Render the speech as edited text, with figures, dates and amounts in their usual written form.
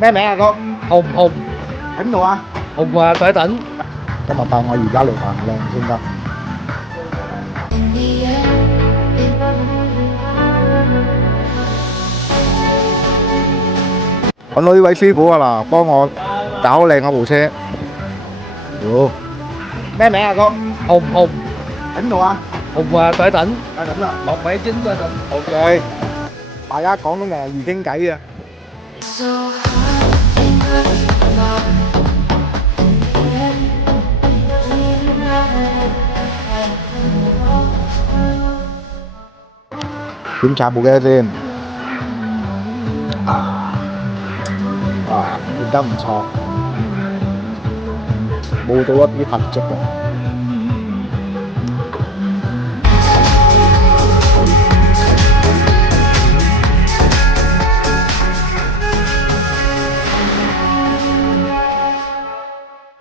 咩名啊哥？紅喺邊度啊？紅話快等。今日帶我而家嚟行靚先得。揾到呢位師傅啊嗱，幫我搞靚嗰部車。哟，咩名啊哥？紅喺邊度啊？紅話快等，啊咁啦落尾經快等。 ，OK。大家廣東人易傾偈啊！檢查部機先。練得唔錯，冇到一啲痕跡嘅。